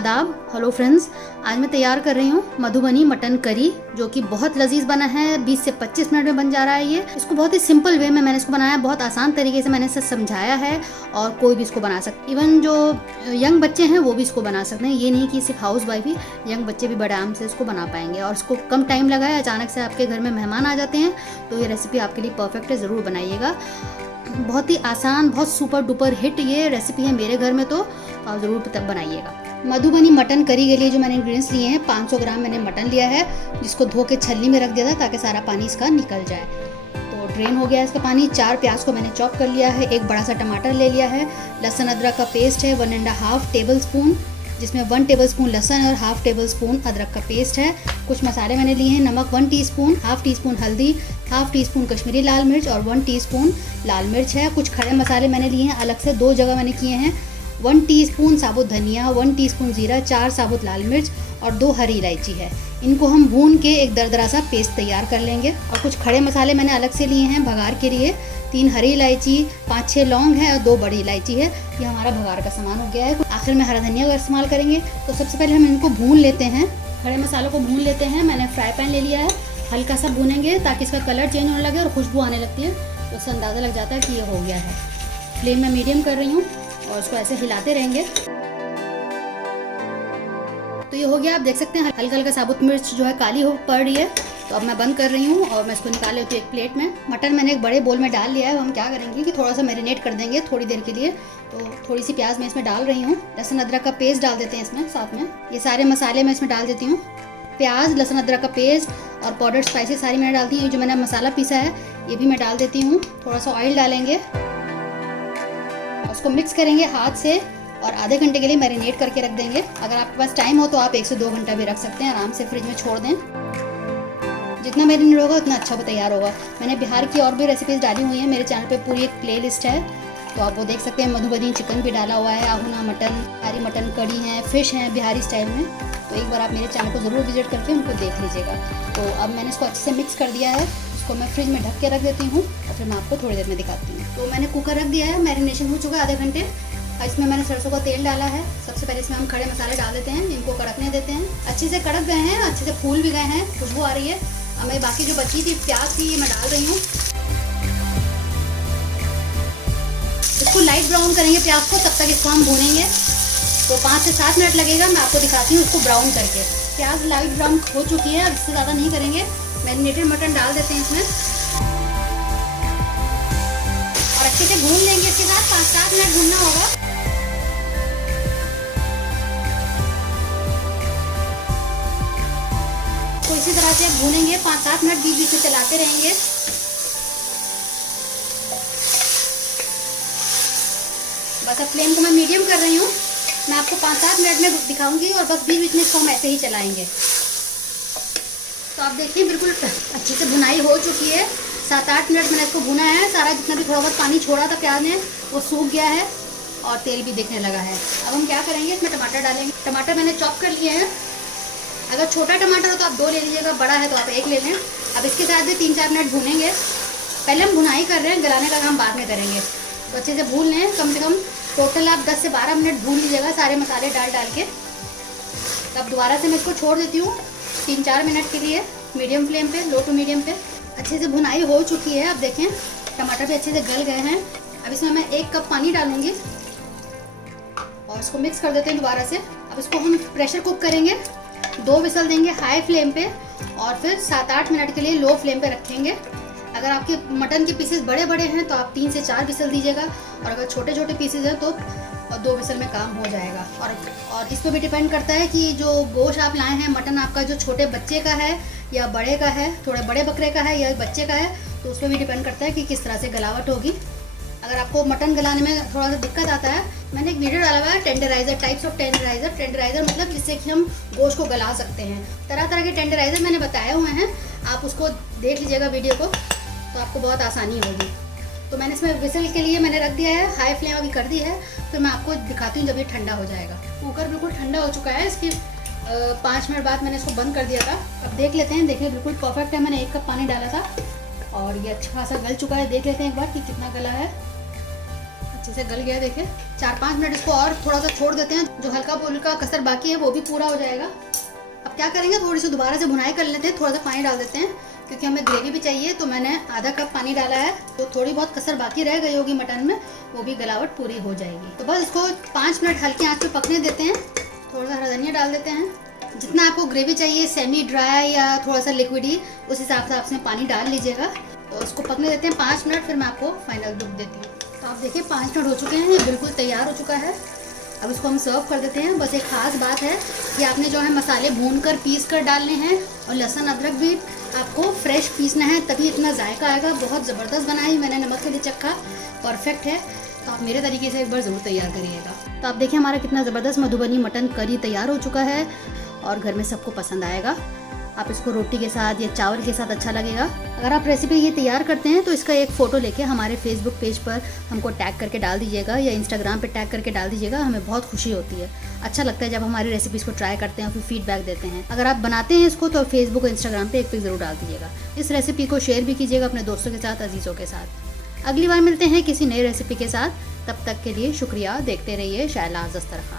आदाब। Hello friends, आज मैं तैयार कर रही हूँ मधुबनी मटन करी, जो कि बहुत लजीज बना है। 20 से 25 मिनट में बन जा रहा है ये। इसको बहुत ही सिंपल वे में मैंने इसको बनाया है, बहुत आसान तरीके से मैंने इसे समझाया है और कोई भी इसको बना सकता है। इवन जो यंग बच्चे हैं वो भी इसको बना सकते हैं। ये नहीं कि सिर्फ हाउस वाइफ ही, यंग बच्चे भी बड़े आराम से इसको बना पाएंगे। और इसको कम टाइम लगा है, अचानक से आपके घर में मेहमान आ जाते हैं तो ये रेसिपी आपके लिए परफेक्ट है, ज़रूर बनाइएगा। बहुत ही आसान, बहुत सुपर डुपर हिट ये रेसिपी है मेरे घर में, तो आप ज़रूर तब बनाइएगा। मधुबनी मटन करी के लिए जो मैंने इंग्रेडिएंट्स लिए हैं, 500 ग्राम मैंने मटन लिया है, जिसको धो के छलनी में रख दिया था ताकि सारा पानी इसका निकल जाए। तो ड्रेन हो गया इसका पानी। 4 प्याज को मैंने चॉप कर लिया है, एक बड़ा सा टमाटर ले लिया है, लहसुन अदरक का पेस्ट है 1.5 टेबल स्पून, जिसमें 1 टेबल स्पून लहसुन और 1/2 टेबल स्पून अदरक का पेस्ट है। कुछ मसाले मैंने लिए हैं, नमक 1 टीस्पून, 1/2 टीस्पून हल्दी, 1/2 टीस्पून कश्मीरी लाल मिर्च और 1 टीस्पून लाल मिर्च है। कुछ खड़े मसाले मैंने लिए हैं, अलग से 2 जगह मैंने किए हैं। 1 टीस्पून साबुत धनिया, 1 टीस्पून जीरा, 4 साबुत लाल मिर्च और 2 हरी इलायची है। इनको हम भून के एक दरदरा सा पेस्ट तैयार कर लेंगे। और कुछ खड़े मसाले मैंने अलग से लिए हैं भगार के लिए। 3 हरी इलायची, 5-6 लौंग है और 2 बड़ी इलायची है। ये हमारा भगार का सामान हो गया है। आखिर में हरा धनिया का इस्तेमाल करेंगे। तो सबसे पहले हम इनको भून लेते हैं, खड़े मसालों को भून लेते हैं। मैंने फ्राई पैन ले लिया है, हल्का सा भूनेंगे ताकि इसका कलर चेंज होने लगे और खुशबू आने लगती है, तो उससे अंदाज़ा लग जाता है कि ये हो गया है। फ्लेम में मीडियम कर रही हूँ और उसको ऐसे हिलाते रहेंगे। तो ये हो गया, आप देख सकते हैं हल्का हल्का साबुत मिर्च जो है काली हो पड़ रही है। तो अब मैं बंद कर रही हूँ और मैं इसको निकाल लेती हूँ एक प्लेट में। मटन मैंने एक बड़े बोल में डाल लिया है। हम क्या करेंगे कि थोड़ा सा मैरिनेट कर देंगे थोड़ी देर के लिए। तो थोड़ी सी प्याज मैं इसमें डाल रही हूँ, लहसुन अदरक का पेस्ट डाल देते हैं इसमें साथ में। ये सारे मसाले मैं इसमें डाल देती हूँ, प्याज, लहसुन अदरक का पेस्ट और पाउडर स्पाइसेस सारी मैंने डालती हूँ। जो मैंने मसाला पीसा है ये भी मैं डाल देती हूँ। थोड़ा सा ऑयल डालेंगे, उसको मिक्स करेंगे हाथ से और आधे घंटे के लिए मैरिनेट करके रख देंगे। अगर आपके पास टाइम हो तो आप 1 से 2 घंटा भी रख सकते हैं, आराम से फ्रिज में छोड़ दें। जितना मैरिनेट होगा उतना अच्छा वो तैयार होगा। मैंने बिहार की और भी रेसिपीज़ डाली हुई हैं, मेरे चैनल पे पूरी एक प्ले लिस्ट है, तो आप वो देख सकते हैं। मधुबनी चिकन भी डाला हुआ है, आहुना मटन, हरी मटन कड़ी है, फिश हैं बिहारी स्टाइल में। तो एक बार आप मेरे चैनल को ज़रूर विजिट करके उनको देख लीजिएगा। तो अब मैंने इसको अच्छे से मिक्स कर दिया है, इसको मैं फ्रिज में ढक के रख देती हूँ और फिर मैं आपको थोड़ी देर में दिखाती हूँ। तो मैंने कुकर रख दिया है, मैरिनेशन हो चुका है आधे घंटे। इसमें मैंने सरसों का तेल डाला है। सबसे पहले इसमें हम खड़े मसाले डाल देते हैं, इनको कड़कने देते हैं। अच्छे से कड़क गए हैं, अच्छे से फूल भी गए हैं, खुशबू आ रही है। अब मैं बाकी जो बची थी प्याज थी ये मैं डाल रही हूँ। इसको लाइट ब्राउन करेंगे प्याज को, तब तक इसको हम भूनेंगे। तो 5 से 7 मिनट लगेगा, मैं आपको दिखाती हूँ इसको ब्राउन करके। प्याज लाइट ब्राउन हो चुकी है, अब इससे ज़्यादा नहीं करेंगे। मैरिनेटेड मटन डाल देते हैं इसमें और अच्छे से भून लेंगे। इसके साथ 5-7 मिनट भूनना होगा। तो इसी तरह से भूनेंगे 5-7 मिनट, बीच बीच में चलाते रहेंगे। बस अब फ्लेम को मैं मीडियम कर रही हूँ। मैं आपको 5-7 मिनट में दिखाऊंगी और बस बीच बीच में इसको हम ऐसे ही चलाएंगे। तो आप देखिए बिल्कुल अच्छे से भुनाई हो चुकी है। 7-8 मिनट मैंने इसको भुना है। सारा जितना भी थोड़ा बहुत पानी छोड़ा था प्याज ने वो सूख गया है और तेल भी दिखने लगा है। अब हम क्या करेंगे, इसमें टमाटर डालेंगे। टमाटर मैंने चॉप कर लिए हैं। अगर छोटा टमाटर हो तो आप 2 ले लीजिएगा, बड़ा है तो आप 1 ले लें। अब इसके साथ भी 3-4 मिनट भूनेंगे। पहले हम भुनाई कर रहे हैं, गलाने का काम बाद में करेंगे। तो अच्छे से भून लें, कम से कम टोटल आप 10 से 12 मिनट भून लीजिएगा सारे मसाले डाल के। तब दोबारा से मैं इसको छोड़ देती हूँ 3-4 मिनट के लिए, मीडियम फ्लेम पे, लो टू मीडियम पे। अच्छे से भुनाई हो चुकी है। अब देखें टमाटर भी अच्छे से गल गए हैं। अब इसमें मैं 1 कप पानी डालूंगी और इसको मिक्स कर देते हैं दोबारा से। अब इसको हम प्रेशर कुक करेंगे, 2 विसल देंगे हाई फ्लेम पे और फिर 7-8 मिनट के लिए लो फ्लेम पे रखेंगे। अगर आपके मटन के पीसेस बड़े बड़े हैं तो आप 3 से 4 विसल दीजिएगा, और अगर छोटे छोटे पीसेस हैं तो 2 विसल में काम हो जाएगा। और इस पर भी डिपेंड करता है कि जो गोश्त आप लाए हैं, मटन आपका जो छोटे बच्चे का है या बड़े का है, थोड़े बड़े बकरे का है या बच्चे का है, तो उस पर भी डिपेंड करता है कि किस तरह से गलावट होगी। अगर आपको मटन गलाने में थोड़ा सा दिक्कत आता है, मैंने एक वीडियो डाला हुआ है tenderizer, types of tenderizer. Tenderizer मतलब जिससे कि हम गोश्त को गला सकते हैं। तरह तरह के टेंडराइज़र मैंने बताए हुए हैं, आप उसको देख लीजिएगा वीडियो को, तो आपको बहुत आसानी होगी। तो मैंने इसमें विसल के लिए मैंने रख दिया है, हाई फ्लेम अभी कर दी है। फिर मैं आपको दिखाती हूँ जब ये ठंडा हो जाएगा। कुकर बिल्कुल ठंडा हो चुका है। इसके 5 मिनट बाद मैंने इसको बंद कर दिया था। अब देख लेते हैं। देखिए बिल्कुल परफेक्ट है। मैंने 1 कप पानी डाला था और ये अच्छा खासा गल चुका है। देख लेते हैं एक बार कि कितना गला है। अच्छे से गल गया, देखें। 4-5 मिनट इसको और थोड़ा सा छोड़ देते हैं, जो हल्का फुल्का कसर बाकी है वो भी पूरा हो जाएगा। अब क्या करेंगे, थोड़ी सी दोबारा से भुनाई कर लेते हैं, थोड़ा सा पानी डाल देते हैं क्योंकि हमें ग्रेवी भी चाहिए। तो मैंने आधा कप पानी डाला है, तो थोड़ी बहुत कसर बाकी रह गई होगी मटन में, वो भी गलावट पूरी हो जाएगी। तो बस इसको 5 मिनट हल्की आंच पे पकने देते हैं। थोड़ा सा हरा धनिया डाल देते हैं। जितना आपको ग्रेवी चाहिए, सेमी ड्राई या थोड़ा सा लिक्विडी, उस हिसाब से आप इसमें पानी डाल लीजिएगा। तो उसको पकने देते हैं 5 मिनट, फिर मैं आपको फाइनल लुक देती हूँ। तो आप देखिए 5 मिनट हो चुके हैं, ये बिल्कुल तैयार हो चुका है। अब इसको हम सर्व कर देते हैं। बस एक खास बात है कि आपने जो है मसाले भूनकर पीस कर डालने हैं, और लहसुन अदरक भी आपको फ्रेश पीसना है, तभी इतना जायका आएगा। बहुत ज़बरदस्त बनाई मैंने, नमक के लिए चखा, परफेक्ट है। तो आप मेरे तरीके से एक बार ज़रूर तैयार करिएगा। तो आप देखिए हमारा कितना ज़बरदस्त मधुबनी मटन करी तैयार हो चुका है और घर में सबको पसंद आएगा। आप इसको रोटी के साथ या चावल के साथ अच्छा लगेगा। अगर आप रेसिपी ये तैयार करते हैं तो इसका एक फ़ोटो लेके हमारे फेसबुक पेज पर हमको टैग करके डाल दीजिएगा, या इंस्टाग्राम पे टैग करके डाल दीजिएगा। हमें बहुत खुशी होती है, अच्छा लगता है जब हमारी रेसिपीज़ को ट्राई करते हैं और फिर फीडबैक देते हैं। अगर आप बनाते हैं इसको तो फेसबुक और इंस्टाग्राम पे एक पिक ज़रूर डाल दीजिएगा। इस रेसिपी को शेयर भी कीजिएगा अपने दोस्तों के साथ, अजीज़ों के साथ। अगली बार मिलते हैं किसी नई रेसिपी के साथ, तब तक के लिए शुक्रिया। देखते रहिए शायला दस्तरखान।